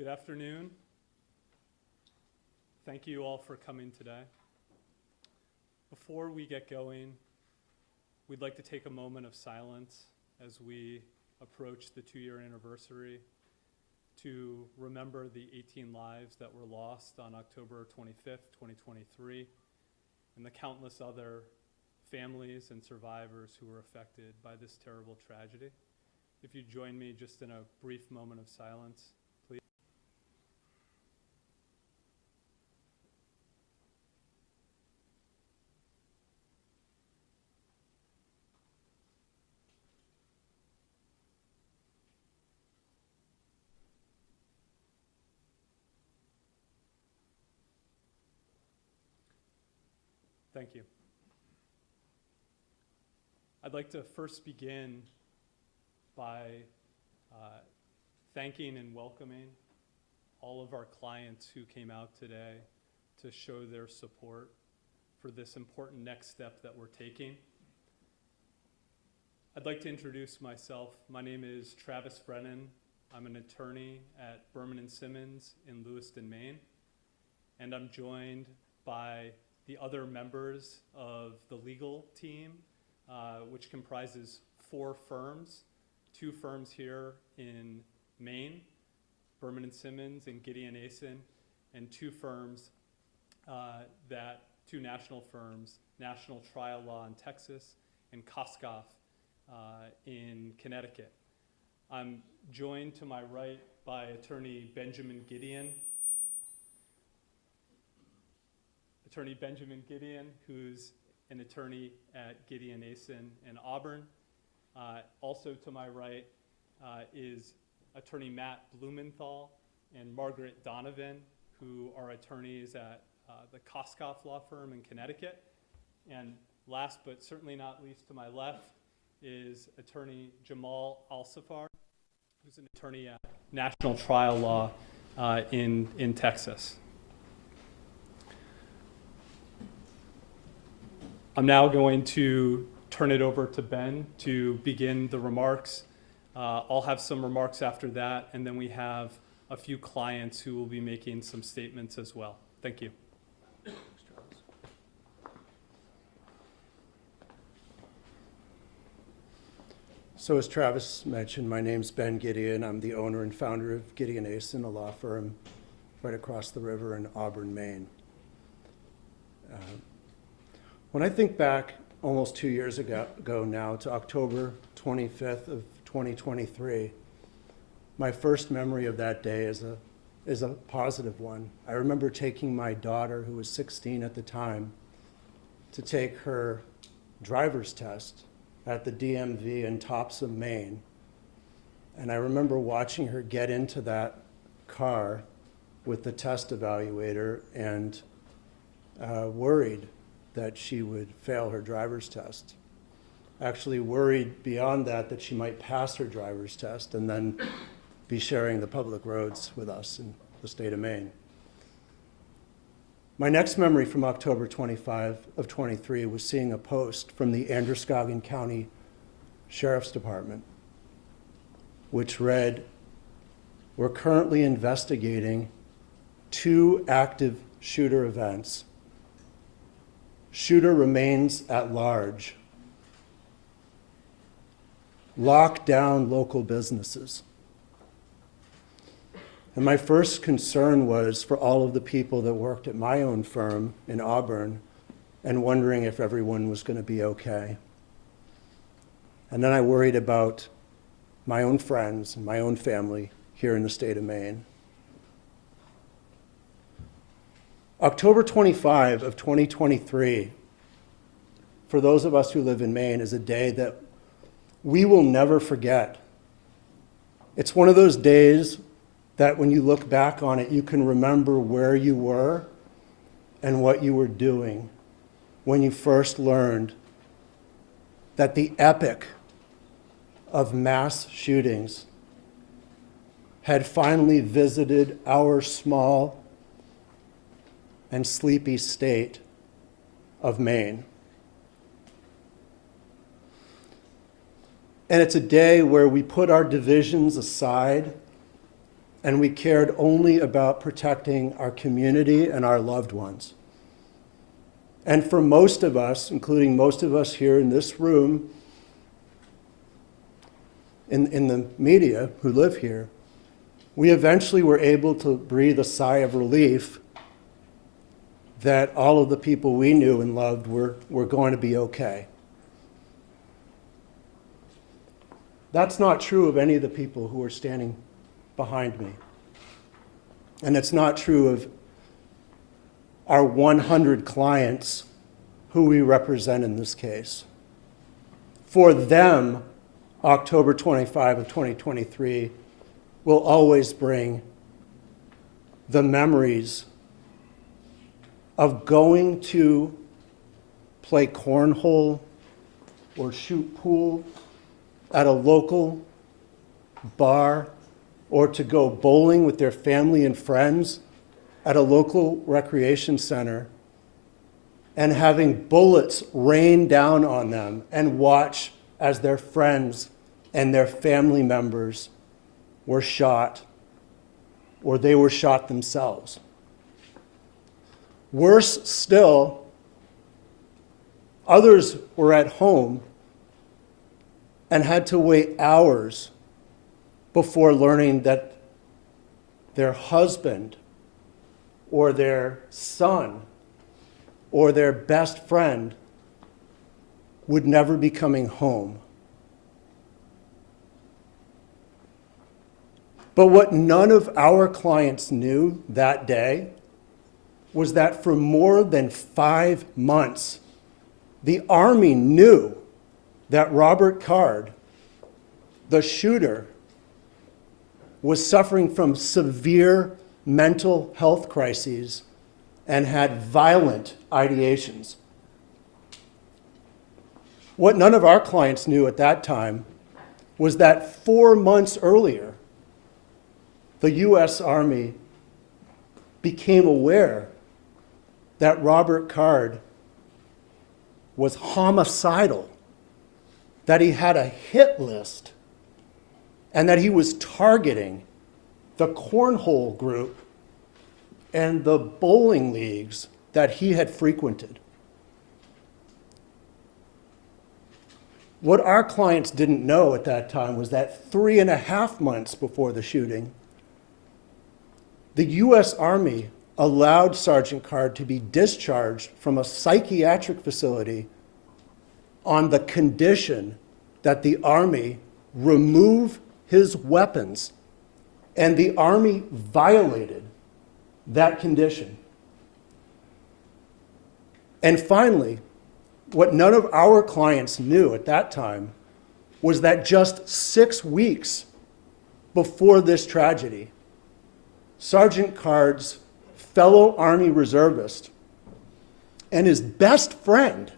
Good afternoon. Thank you all for coming today. Before we get going, we'd like to take a moment of silence as we approach the 2-year anniversary to remember the 18 lives that were lost on October 25th, 2023, and the countless other families and survivors who were affected by this terrible tragedy. If you join me just in a brief moment of silence, please. Thank you. I'd like to first begin by thanking and welcoming all of our clients who came out today to show their support for this important next step that we're taking. I'd like to introduce myself. My name is Travis Brennan. I'm an attorney at Berman & Simmons in Lewiston, Maine, and I'm joined by the other members of the legal team, which comprises 4 firms, 2 firms here in Maine, Berman & Simmons and Gideon Asen, and 2 firms, 2 national firms, National Trial Law in Texas and Koskoff in Connecticut. I'm joined to my right by attorney Benjamin Gideon. Attorney Benjamin Gideon, who's an attorney at Gideon Asen in Auburn. Also to my right is attorney Matt Blumenthal and Margaret Donovan, who are attorneys at the Koskoff Law Firm in Connecticut. And last but certainly not least to my left is attorney Jamal Al-Safar, who's an attorney at National Trial Law in Texas. I'm now going to turn it over to Ben to begin the remarks. I'll have some remarks after that, and then we have a few clients who will be making some statements as well. Thank you. So as Travis mentioned, my name's Ben Gideon. I'm the owner and founder of Gideon Asen, a law firm right across the river in Auburn, Maine. When I think back almost 2 years ago now to October 25th of 2023, my first memory of that day is a positive one. I remember taking my daughter, who was 16 at the time, to take her driver's test at the DMV in Topsom, Maine. And I remember watching her get into that car with the test evaluator and worried that she would fail her driver's test. Actually worried beyond that she might pass her driver's test and then be sharing the public roads with us in the state of Maine. My next memory from October 25 of 23 was seeing a post from the Androscoggin County Sheriff's Department, which read, "We're currently investigating 2 active shooter events. Shooter remains at large. Lock down local businesses." And my first concern was for all of the people that worked at my own firm in Auburn and wondering if everyone was going to be okay. And then I worried about my own friends and my own family here in the state of Maine. October 25 of 2023, for those of us who live in Maine, is a day that we will never forget. It's one of those days that when you look back on it, you can remember where you were and what you were doing when you first learned that the epic of mass shootings had finally visited our small and sleepy state of Maine. And it's a day where we put our divisions aside and we cared only about protecting our community and our loved ones. And for most of us, including most of us here in this room, in the media who live here, we eventually were able to breathe a sigh of relief that all of the people we knew and loved were going to be okay. That's not true of any of the people who are standing behind me. And it's not true of our 100 clients who we represent in this case. For them, October 25 of 2023 will always bring the memories of going to play cornhole or shoot pool at a local bar, or to go bowling with their family and friends at a local recreation center, and having bullets rain down on them and watch as their friends and their family members were shot, or they were shot themselves. Worse still, others were at home and had to wait hours before learning that their husband or their son or their best friend would never be coming home. But what none of our clients knew that day was that for more than 5 months, the Army knew that Robert Card, the shooter, was suffering from severe mental health crises and had violent ideations. What none of our clients knew at that time was that 4 months earlier, the U.S. Army became aware that Robert Card was homicidal, that he had a hit list, and that he was targeting the cornhole group and the bowling leagues that he had frequented. What our clients didn't know at that time was that 3.5 months before the shooting, the U.S. Army allowed Sergeant Card to be discharged from a psychiatric facility on the condition that the Army remove his weapons, and the Army violated that condition. And finally, what none of our clients knew at that time was that just 6 weeks before this tragedy, Sergeant Card's fellow Army reservist and his best friend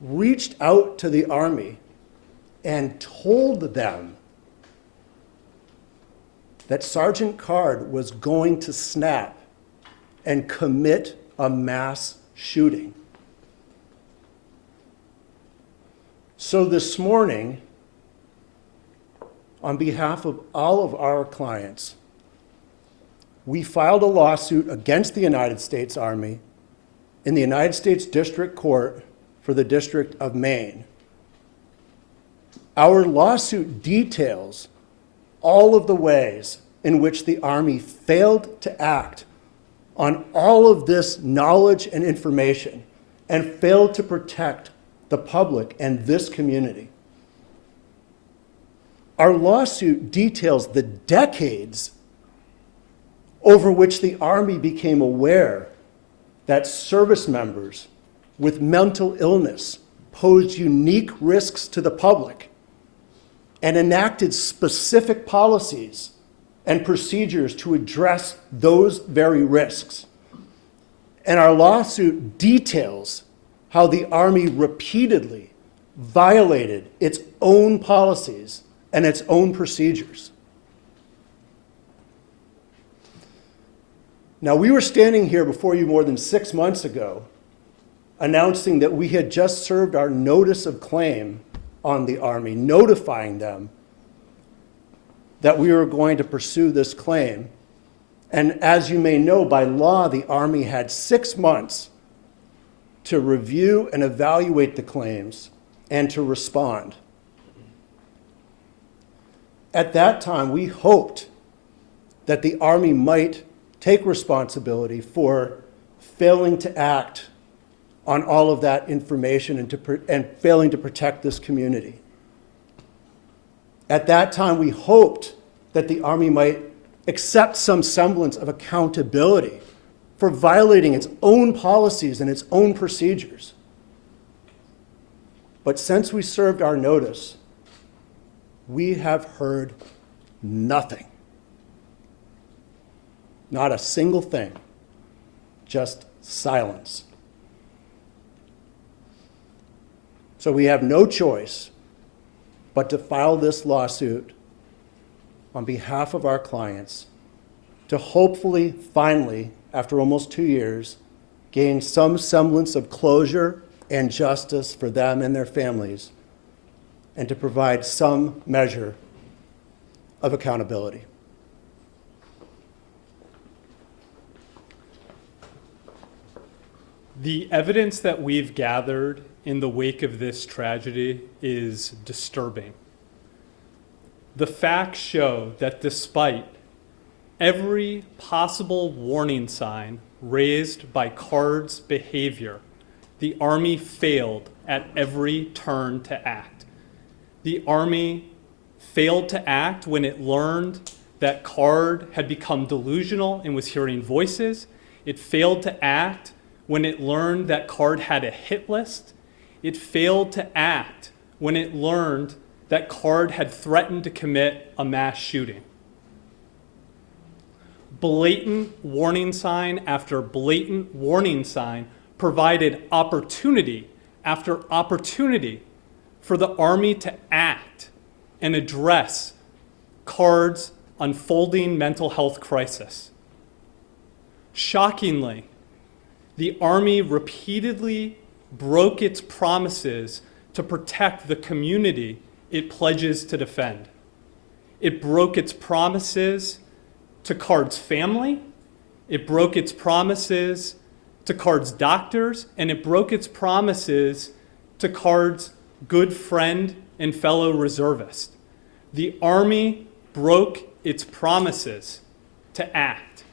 reached out to the Army and told them that Sergeant Card was going to snap and commit a mass shooting. So this morning, on behalf of all of our clients, we filed a lawsuit against the United States Army in the United States District Court for the District of Maine. Our lawsuit details all of the ways in which the Army failed to act on all of this knowledge and information and failed to protect the public and this community. Our lawsuit details the decades over which the Army became aware that service members with mental illness posed unique risks to the public and enacted specific policies and procedures to address those very risks. And our lawsuit details how the Army repeatedly violated its own policies and its own procedures. Now, we were standing here before you more than 6 months ago, announcing that we had just served our notice of claim on the Army, notifying them that we were going to pursue this claim. And as you may know, by law, the Army had 6 months to review and evaluate the claims and to respond. At that time, we hoped that the Army might take responsibility for failing to act on all of that information and failing to protect this community. At that time, we hoped that the Army might accept some semblance of accountability for violating its own policies and its own procedures. But since we served our notice, we have heard nothing. Not a single thing, just silence. So we have no choice but to file this lawsuit on behalf of our clients to hopefully, finally, after almost 2 years, gain some semblance of closure and justice for them and their families, and to provide some measure of accountability. The evidence that we've gathered in the wake of this tragedy is disturbing. The facts show that despite every possible warning sign raised by CARD's behavior, the Army failed at every turn to act. The Army failed to act when it learned that CARD had become delusional and was hearing voices. It failed to act when it learned that CARD had a hit list. It failed to act when it learned that CARD had threatened to commit a mass shooting. Blatant warning sign after blatant warning sign provided opportunity after opportunity for the Army to act and address CARD's unfolding mental health crisis. Shockingly, the Army repeatedly broke its promises to protect the community it pledges to defend. It broke its promises to CARD's family, it broke its promises to CARD's doctors, and it broke its promises to CARD's good friend and fellow reservist. The Army broke its promises to act.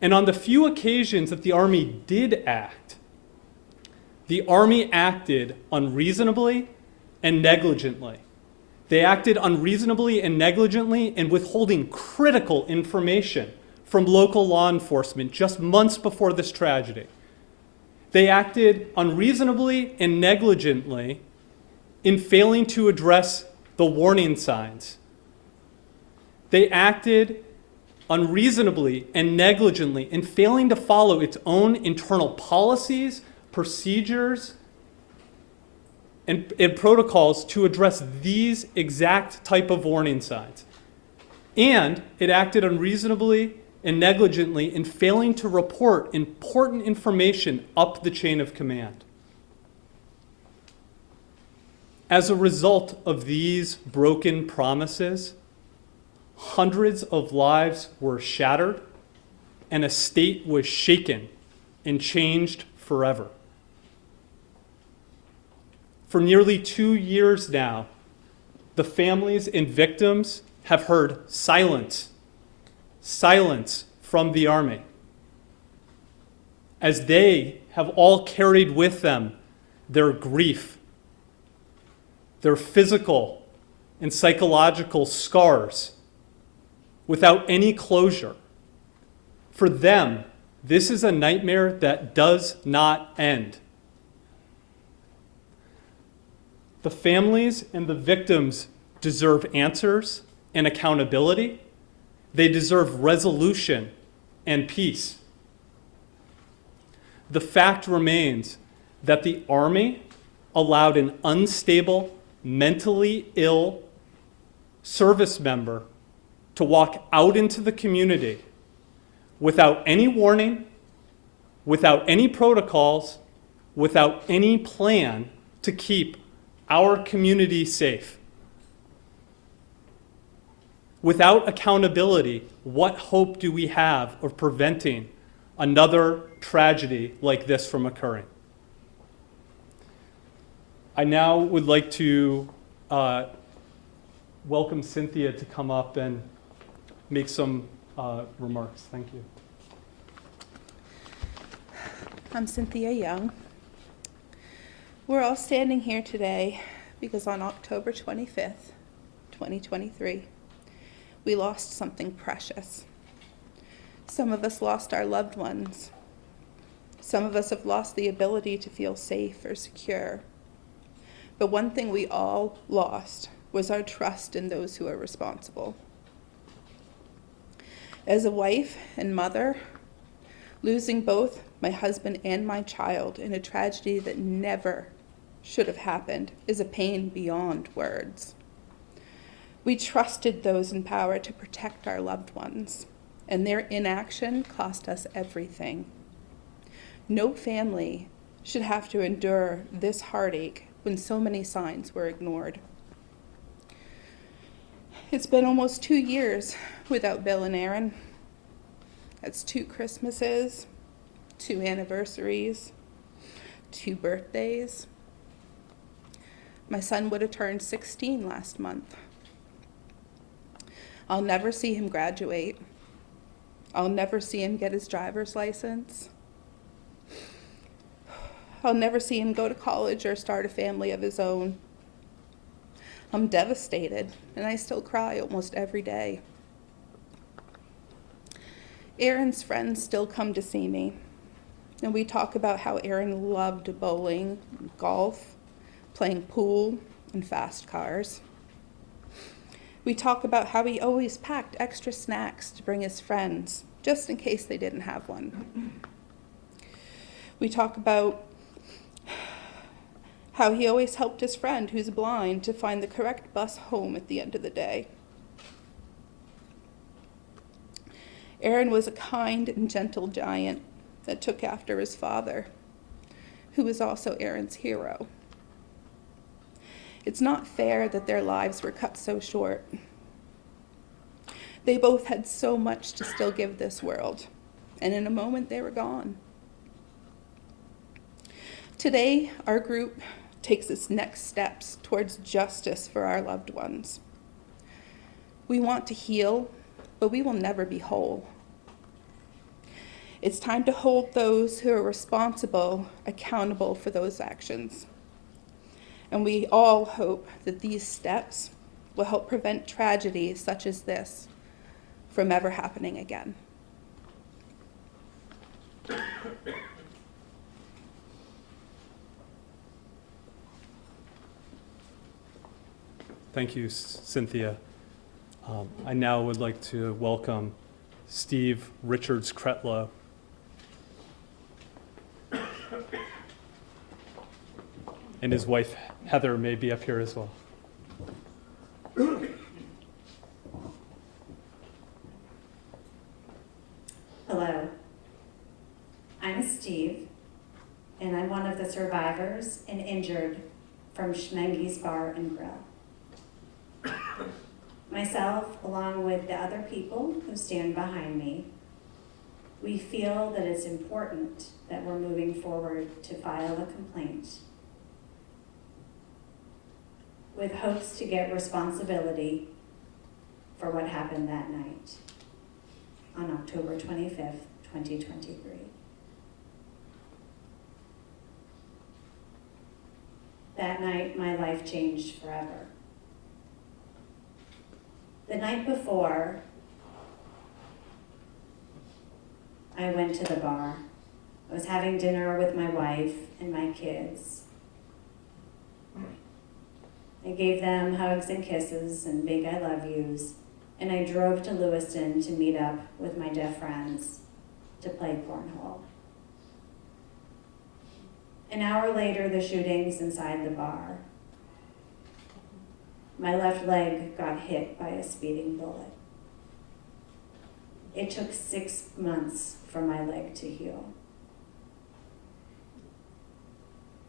And on the few occasions that the Army did act, the Army acted unreasonably and negligently. They acted unreasonably and negligently in withholding critical information from local law enforcement just months before this tragedy. They acted unreasonably and negligently in failing to address the warning signs. They acted unreasonably and negligently in failing to follow its own internal policies, procedures, and protocols to address these exact type of warning signs. And it acted unreasonably and negligently in failing to report important information up the chain of command. As a result of these broken promises, hundreds of lives were shattered and a state was shaken and changed forever. For nearly 2 years now, the families and victims have heard silence from the Army, as they have all carried with them their grief, their physical and psychological scars, without any closure. For them, this is a nightmare that does not end. The families and the victims deserve answers and accountability. They deserve resolution and peace. The fact remains that the Army allowed an unstable, mentally ill service member to walk out into the community without any warning, without any protocols, without any plan to keep our community safe. Without accountability, what hope do we have of preventing another tragedy like this from occurring? I now would like to welcome Cynthia to come up and make some remarks. Thank you. I'm Cynthia Young. We're all standing here today because on October 25th, 2023, we lost something precious. Some of us lost our loved ones. Some of us have lost the ability to feel safe or secure. But one thing we all lost was our trust in those who are responsible. As a wife and mother, losing both my husband and my child in a tragedy that never should have happened is a pain beyond words. We trusted those in power to protect our loved ones, and their inaction cost us everything. No family should have to endure this heartache when so many signs were ignored. It's been almost 2 years without Bill and Aaron. That's 2 Christmases, 2 anniversaries, 2 birthdays. My son would have turned 16 last month. I'll never see him graduate. I'll never see him get his driver's license. I'll never see him go to college or start a family of his own. I'm devastated, and I still cry almost every day. Aaron's friends still come to see me, and we talk about how Aaron loved bowling, golf, playing pool, and fast cars. We talk about how he always packed extra snacks to bring his friends, just in case they didn't have one. We talk about how he always helped his friend who's blind to find the correct bus home at the end of the day. Aaron was a kind and gentle giant that took after his father, who was also Aaron's hero. It's not fair that their lives were cut so short. They both had so much to still give this world, and in a moment they were gone. Today, our group takes its next steps towards justice for our loved ones. We want to heal, but we will never be whole. It's time to hold those who are responsible accountable for those actions. And we all hope that these steps will help prevent tragedies such as this from ever happening again. Thank you, Cynthia. I now would like to welcome Steve Richards Kretlow. And his wife, Heather, may be up here as well. Hello, I'm Steve, and I'm one of the survivors and injured from Schmenge's Bar and Grill. Myself, along with the other people who stand behind me, we feel that it's important that we're moving forward to file a complaint with hopes to get responsibility for what happened that night on October 25th, 2023. That night, my life changed forever. The night before, I went to the bar. I was having dinner with my wife and my kids. I gave them hugs and kisses and big I love yous, and I drove to Lewiston to meet up with my deaf friends to play cornhole. An hour later, the shootings inside the bar. My left leg got hit by a speeding bullet. It took 6 months for my leg to heal.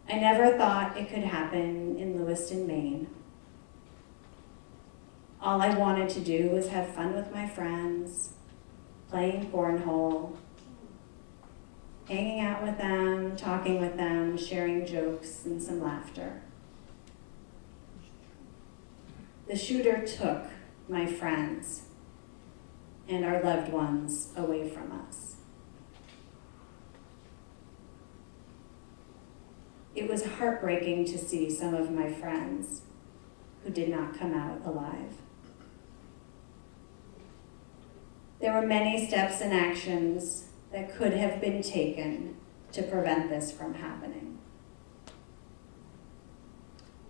I never thought it could happen in Lewiston, Maine. All I wanted to do was have fun with my friends, playing cornhole, hanging out with them, talking with them, sharing jokes and some laughter. The shooter took my friends and our loved ones away from us. It was heartbreaking to see some of my friends who did not come out alive. There were many steps and actions that could have been taken to prevent this from happening.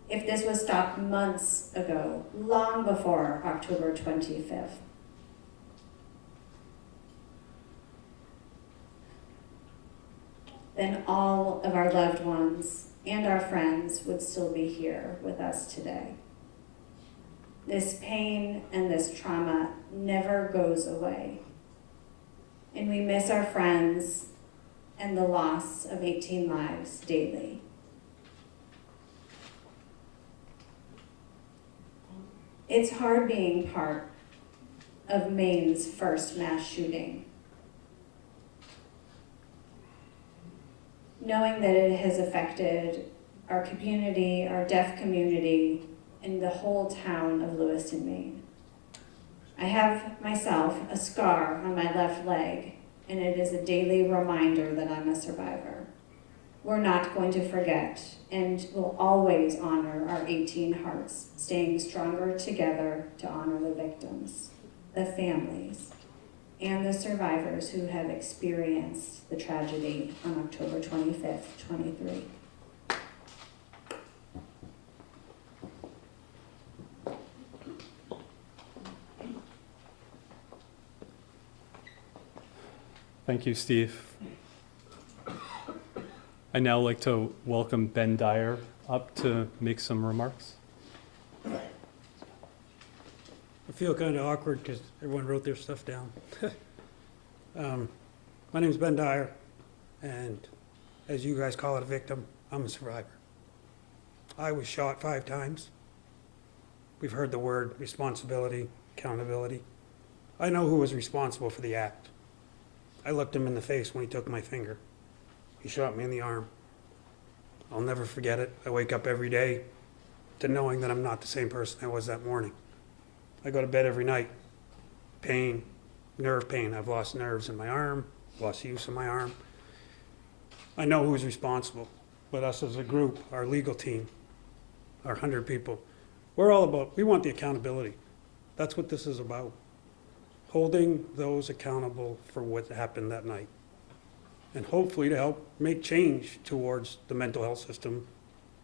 If this was stopped months ago, long before October 25th, then all of our loved ones and our friends would still be here with us today. This pain and this trauma never goes away. And we miss our friends and the loss of 18 lives daily. It's hard being part of Maine's first mass shooting, knowing that it has affected our community, our deaf community, and the whole town of Lewiston, Maine. I have myself a scar on my left leg, and it is a daily reminder that I'm a survivor. We're not going to forget, and will always honor our 18 hearts, staying stronger together to honor the victims, the families, and the survivors who have experienced the tragedy on October 25th, 23. Thank you, Steve. I'd now like to welcome Ben Dyer up to make some remarks. I feel kind of awkward because everyone wrote their stuff down. My name's Ben Dyer, and as you guys call it, a victim, I'm a survivor. I was shot 5 times. We've heard the word responsibility, accountability. I know who was responsible for the act. I looked him in the face when he took my finger. He shot me in the arm. I'll never forget it. I wake up every day to knowing that I'm not the same person I was that morning. I go to bed every night. Pain, nerve pain. I've lost nerves in my arm, lost use of my arm. I know who's responsible, but us as a group, our legal team, our 100 people, we're all about, we want the accountability. That's what this is about. Holding those accountable for what happened that night. And hopefully to help make change towards the mental health system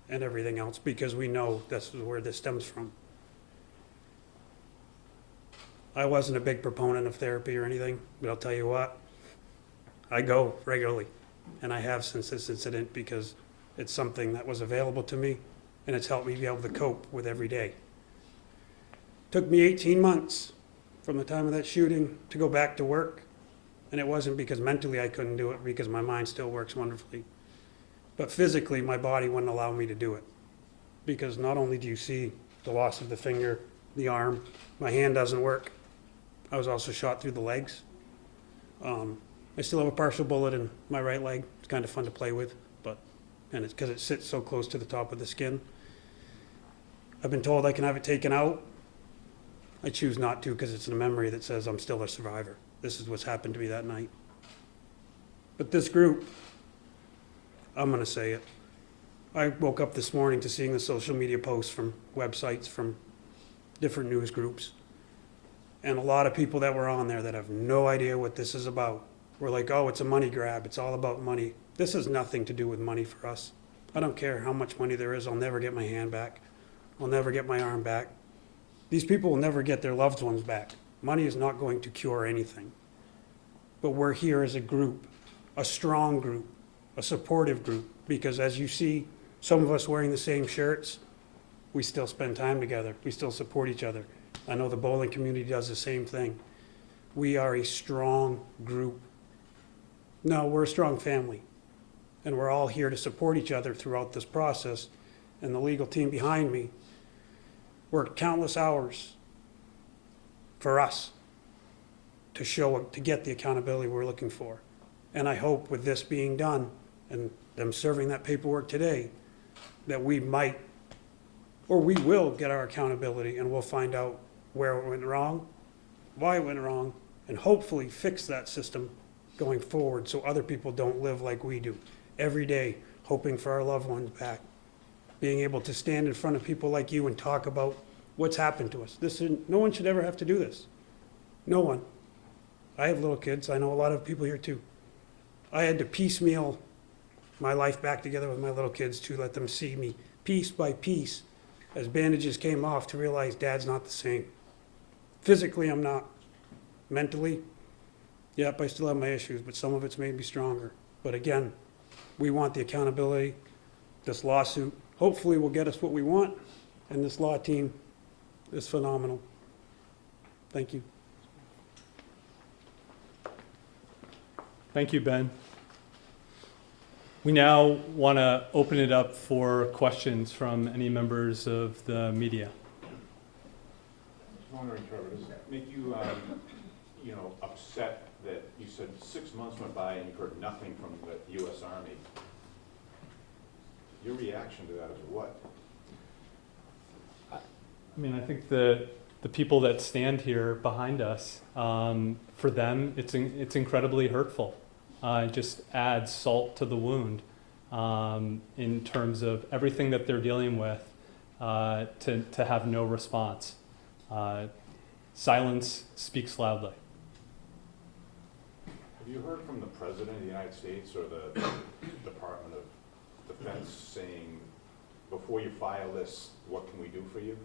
and everything else, because we know this is where this stems from. I wasn't a big proponent of therapy or anything, but I'll tell you what, I go regularly, and I have since this incident because it's something that was available to me, and it's helped me be able to cope with every day. Took me 18 months from the time of that shooting to go back to work. And it wasn't because mentally I couldn't do it, because my mind still works wonderfully. But physically, my body wouldn't allow me to do it. Because not only do you see the loss of the finger, the arm, my hand doesn't work. I was also shot through the legs. I still have a partial bullet in my right leg. It's kind of fun to play with, and it's because it sits so close to the top of the skin. I've been told I can have it taken out. I choose not to because it's a memory that says I'm still a survivor. This is what's happened to me that night. But this group, I'm going to say it. I woke up this morning to seeing the social media posts from websites, from different news groups. And a lot of people that were on there that have no idea what this is about were like, oh, it's a money grab. It's all about money. This has nothing to do with money for us. I don't care how much money there is. I'll never get my hand back. I'll never get my arm back. These people will never get their loved ones back. Money is not going to cure anything. But we're here as a group, a strong group, a supportive group, because as you see, some of us wearing the same shirts, we still spend time together. We still support each other. I know the bowling community does the same thing. We are a strong group. No, we're a strong family. And we're all here to support each other throughout this process. And the legal team behind me worked countless hours for us to to get the accountability we're looking for. And I hope with this being done and them serving that paperwork today, that we might, or we will get our accountability and we'll find out where it went wrong, why it went wrong, and hopefully fix that system going forward so other people don't live like we do every day, hoping for our loved ones back. Being able to stand in front of people like you and talk about what's happened to us. No one should ever have to do this. No one. I have little kids. I know a lot of people here too. I had to piecemeal my life back together with my little kids to let them see me piece by piece as bandages came off to realize Dad's not the same. Physically, I'm not. Mentally, yep, I still have my issues, but some of it's made me stronger. But again, we want the accountability. This lawsuit hopefully will get us what we want, and this law team is phenomenal. Thank you. Thank you, Ben. We now want to open it up for questions from any members of the media. I was wondering, Trevor, does that make you, upset that you said 6 months went by and you heard nothing from the U.S. Army? Your reaction to that is what? I mean, I think the people that stand here behind us, for them, it's incredibly hurtful. It just adds salt to the wound in terms of everything that they're dealing with, to have no response. Silence speaks loudly. Have you heard from the President of the United States or the Department of Defense saying, before you file this, what can we do for you?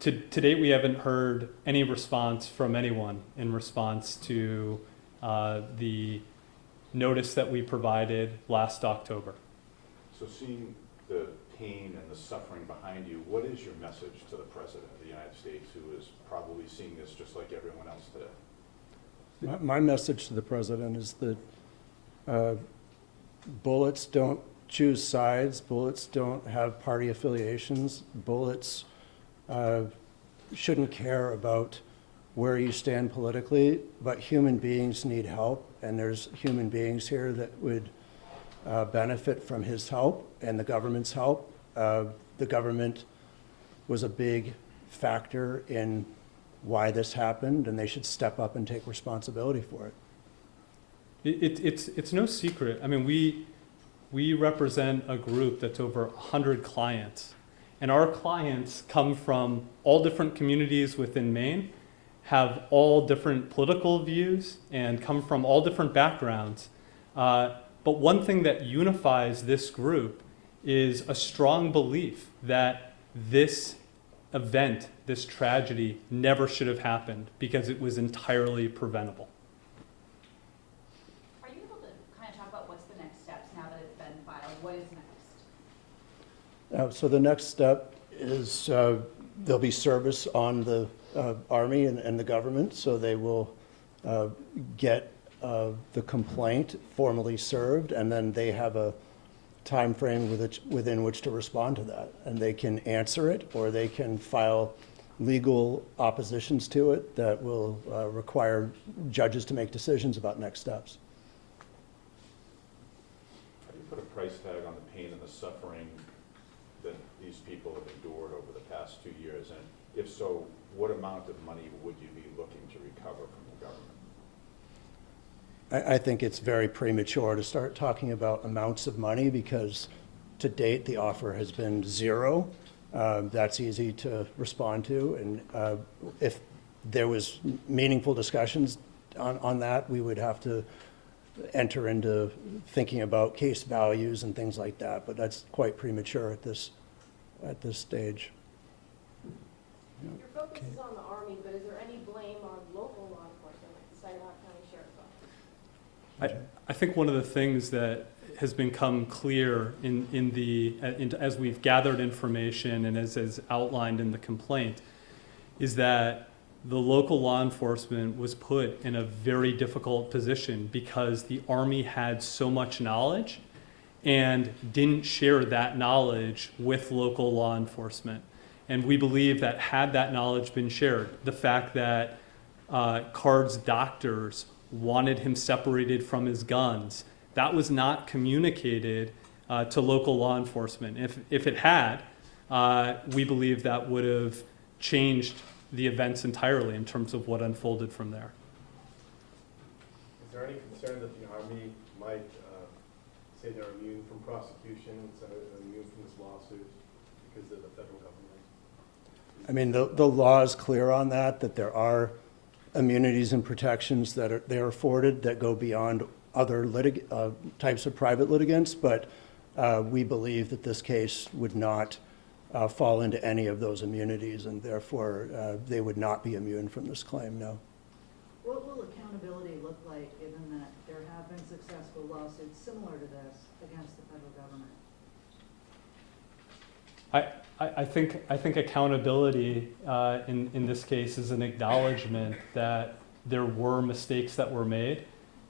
To date, we haven't heard any response from anyone in response to the notice that we provided last October. So seeing the pain and the suffering behind you, what is your message to the President of the United States, who is probably seeing this just like everyone else today? My message to the president is that bullets don't choose sides, bullets don't have party affiliations, bullets shouldn't care about where you stand politically, but human beings need help, and there's human beings here that would benefit from his help and the government's help. The government was a big factor in why this happened, and they should step up and take responsibility for it. It's no secret. I mean, we represent a group that's over 100 clients, and our clients come from all different communities within Maine, have all different political views, and come from all different backgrounds. But one thing that unifies this group is a strong belief that this event, this tragedy, never should have happened because it was entirely preventable. Are you able to kind of talk about what's the next steps now that it's been filed? What is next? So the next step is there'll be service on the Army and the government, so they will get the complaint formally served, and then they have a time frame within which to respond to that. And they can answer it, or they can file legal oppositions to it that will require judges to make decisions about next steps. How do you put a price tag on the pain and the suffering that these people have endured over the past 2 years? And if so, what amount of money would you be looking to recover from the government? I think it's very premature to start talking about amounts of money because to date the offer has been zero. That's easy to respond to, and if there was meaningful discussions on that, we would have to enter into thinking about case values and things like that, but that's quite premature at this stage. Your focus is on the Army, but is there any blame on local law enforcement, like the Saginaw County Sheriff's Office? I think one of the things that has become clear as we've gathered information and as is outlined in the complaint is that the local law enforcement was put in a very difficult position because the Army had so much knowledge and didn't share that knowledge with local law enforcement. And we believe that had that knowledge been shared, the fact that Card's doctors wanted him separated from his guns, that was not communicated to local law enforcement. If it had, we believe that would have changed the events entirely in terms of what unfolded from there. Is there any concern that the Army might say they're immune from prosecution, so they're immune from this lawsuit because they're the federal government? I mean, the law is clear on that there are immunities and protections that they're afforded that go beyond other types of private litigants, but we believe that this case would not fall into any of those immunities, and therefore they would not be immune from this claim, no. What will accountability look like, given that there have been successful lawsuits similar to this against the federal government? I think accountability in this case is an acknowledgement that there were mistakes that were made,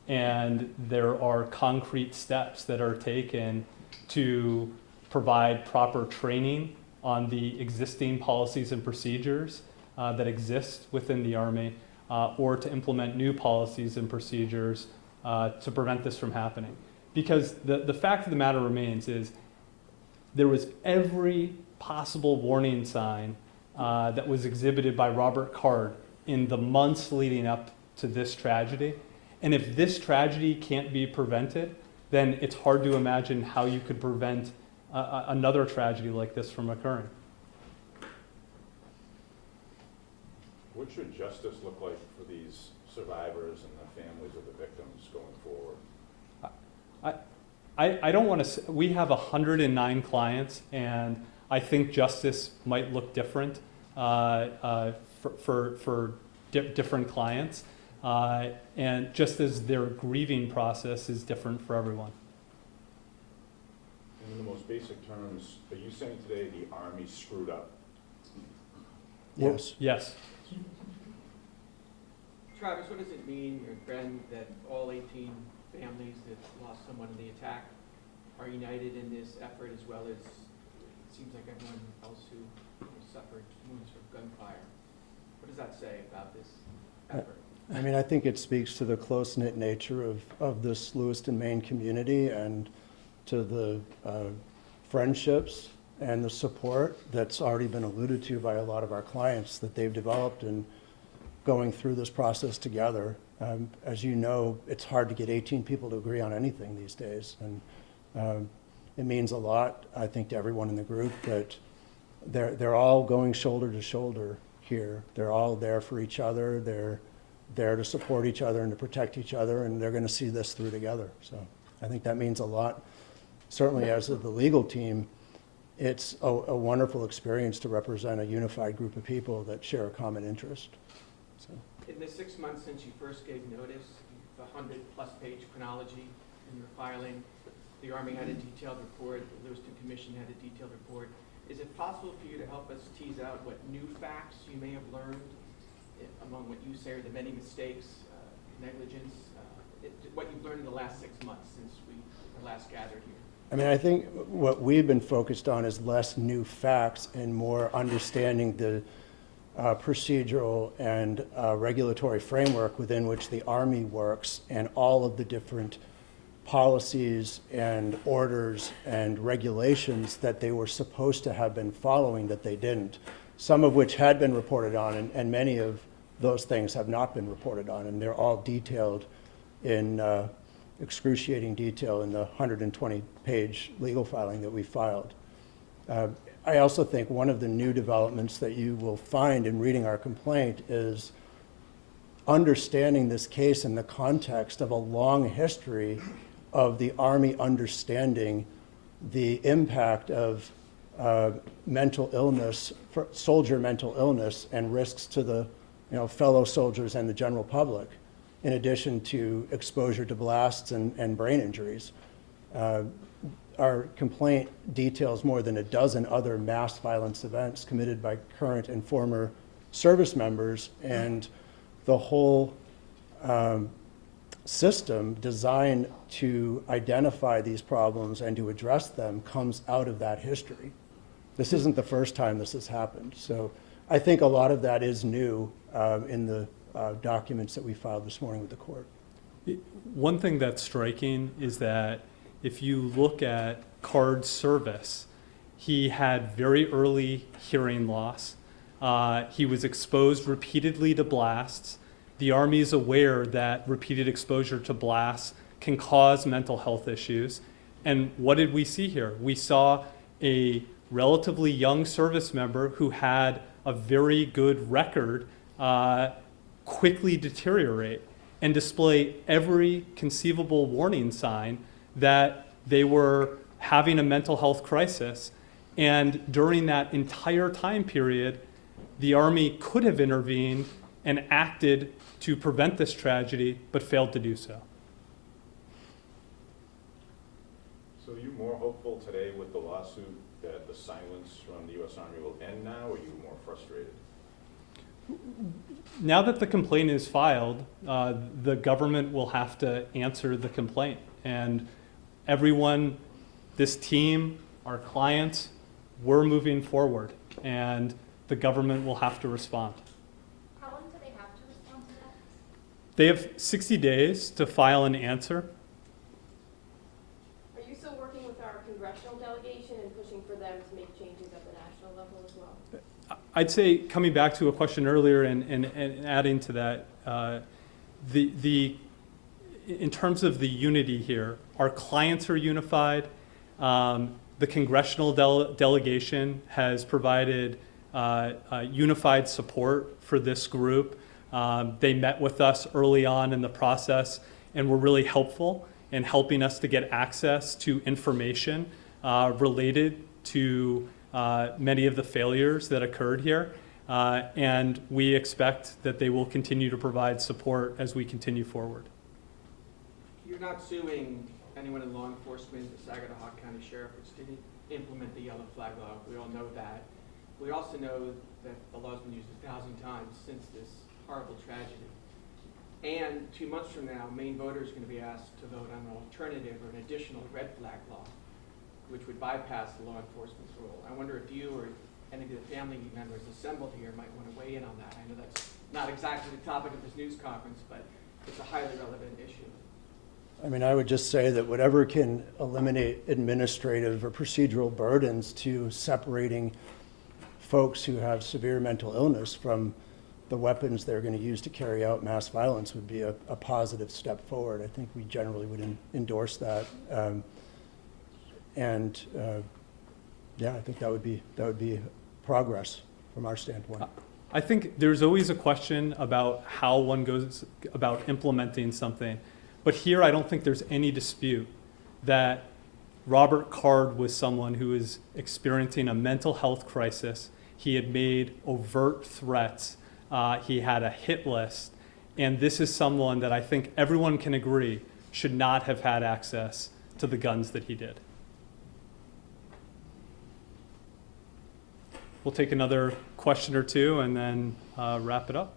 and there are concrete steps that are taken to provide proper training on the existing policies and procedures that exist within the Army, or to implement new policies and procedures to prevent this from happening. Because the fact of the matter remains is there was every possible warning sign that was exhibited by Robert Card in the months leading up to this tragedy. And if this tragedy can't be prevented, then it's hard to imagine how you could prevent another tragedy like this from occurring. What should justice look like for these survivors and the families of the victims going forward? I don't want to, we have 109 clients, and I think justice might look different for different clients, and just as their grieving process is different for everyone. In the most basic terms, are you saying today the Army screwed up? Yes. Yes. Travis, what does it mean, your friend, that all 18 families that lost someone in the attack are united in this effort, as well as it seems like everyone else who suffered wounds from gunfire? What does that say about this effort? I mean, I think it speaks to the close-knit nature of this Lewiston, Maine community, and to the friendships and the support that's already been alluded to by a lot of our clients that they've developed in going through this process together. As you know, it's hard to get 18 people to agree on anything these days, and it means a lot, I think, to everyone in the group that they're all going shoulder to shoulder here. They're all there for each other. They're there to support each other and to protect each other, and they're going to see this through together. So I think that means a lot. Certainly, as the legal team, it's a wonderful experience to represent a unified group of people that share a common interest. So. In the 6 months since you first gave notice, the 100-plus page chronology in your filing, the Army had a detailed report, the Lewiston Commission had a detailed report. Is it possible for you to help us tease out what new facts you may have learned among what you say are the many mistakes, negligence, what you've learned in the last 6 months since we last gathered here? I mean, I think what we've been focused on is less new facts and more understanding the procedural and regulatory framework within which the Army works, and all of the different policies and orders and regulations that they were supposed to have been following that they didn't, some of which had been reported on, and many of those things have not been reported on, and they're all detailed in excruciating detail in the 120-page legal filing that we filed. I also think one of the new developments that you will find in reading our complaint is understanding this case in the context of a long history of the Army understanding the impact of mental illness, soldier mental illness, and risks to the fellow soldiers and the general public, in addition to exposure to blasts and brain injuries. Our complaint details more than a dozen other mass violence events committed by current and former service members, and the whole system designed to identify these problems and to address them comes out of that history. This isn't the first time this has happened. So I think a lot of that is new in the documents that we filed this morning with the court. One thing that's striking is that if you look at Card's service, he had very early hearing loss. He was exposed repeatedly to blasts. The Army is aware that repeated exposure to blasts can cause mental health issues. And what did we see here? We saw a relatively young service member who had a very good record quickly deteriorate and display every conceivable warning sign that they were having a mental health crisis. And during that entire time period, the Army could have intervened and acted to prevent this tragedy, but failed to do so. So are you more hopeful today with the lawsuit that the silence from the U.S. Army will end now, or are you more frustrated? Now that the complaint is filed, the government will have to answer the complaint. And everyone, this team, our clients, we're moving forward. And the government will have to respond. How long do they have to respond to that? They have 60 days to file an answer. Are you still working with our congressional delegation and pushing for them to make changes at the national level as well? I'd say, coming back to a question earlier and adding to that, in terms of the unity here, our clients are unified. The congressional delegation has provided unified support for this group. They met with us early on in the process and were really helpful in helping us to get access to information related to many of the failures that occurred here. And we expect that they will continue to provide support as we continue forward. You're not suing anyone in law enforcement, the Saginaw County Sheriff, which didn't implement the yellow flag law. We all know that. We also know that the law's been used 1,000 times since this horrible tragedy. And 2 months from now, Maine voters are going to be asked to vote on an alternative or an additional red flag law, which would bypass the law enforcement's role. I wonder if you or any of the family members assembled here might want to weigh in on that. I know that's not exactly the topic of this news conference, but it's a highly relevant issue. I mean, I would just say that whatever can eliminate administrative or procedural burdens to separating folks who have severe mental illness from the weapons they're going to use to carry out mass violence would be a positive step forward. I think we generally would endorse that. Yeah, I think that would be progress from our standpoint. I think there's always a question about how one goes about implementing something. But here, I don't think there's any dispute that Robert Card was someone who was experiencing a mental health crisis. He had made overt threats. He had a hit list. And this is someone that I think everyone can agree should not have had access to the guns that he did. We'll take another question or two and then wrap it up.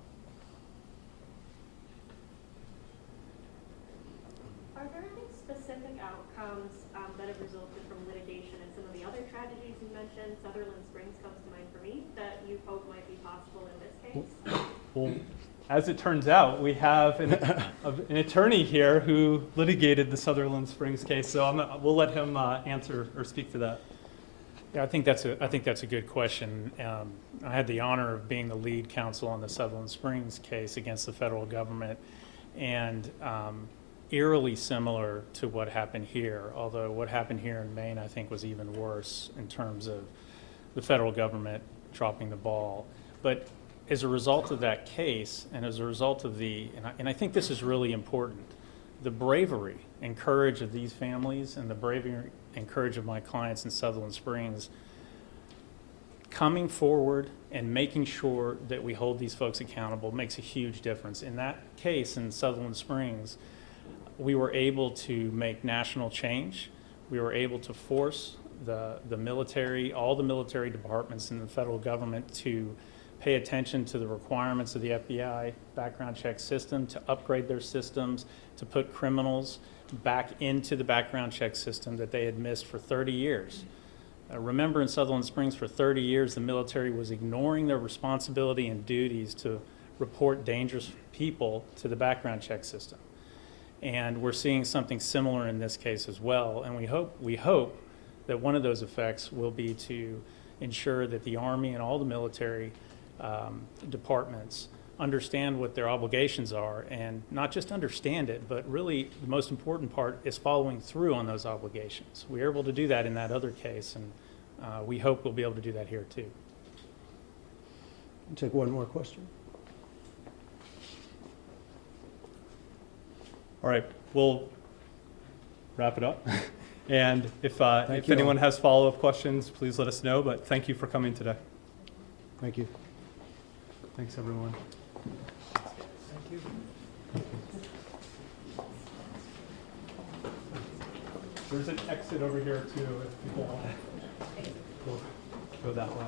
Are there any specific outcomes that have resulted from litigation in some of the other tragedies you mentioned? Sutherland Springs comes to mind for me, that you hope might be possible in this case? Well, as it turns out, we have an attorney here who litigated the Sutherland Springs case, so we'll let him answer or speak to that. Yeah, I think that's a good question. I had the honor of being the lead counsel on the Sutherland Springs case against the federal government, and eerily similar to what happened here, although what happened here in Maine I think was even worse in terms of the federal government dropping the ball. But as a result of that case, and as a result of and I think this is really important, the bravery and courage of these families and the bravery and courage of my clients in Sutherland Springs coming forward and making sure that we hold these folks accountable makes a huge difference. In that case in Sutherland Springs, we were able to make national change. We were able to force the military, all the military departments in the federal government to pay attention to the requirements of the FBI background check system, to upgrade their systems, to put criminals back into the background check system that they had missed for 30 years. Remember, in Sutherland Springs, for 30 years, the military was ignoring their responsibility and duties to report dangerous people to the background check system. And we're seeing something similar in this case as well. And we hope that one of those effects will be to ensure that the Army and all the military departments understand what their obligations are, and not just understand it, but really the most important part is following through on those obligations. We were able to do that in that other case, and we hope we'll be able to do that here too. Take one more question. All right, we'll wrap it up. And if Thank you anyone all. has follow-up questions, please let us know, but thank you for coming today. Thank you. Thanks, everyone. There's an exit over here too, if people want to go that way.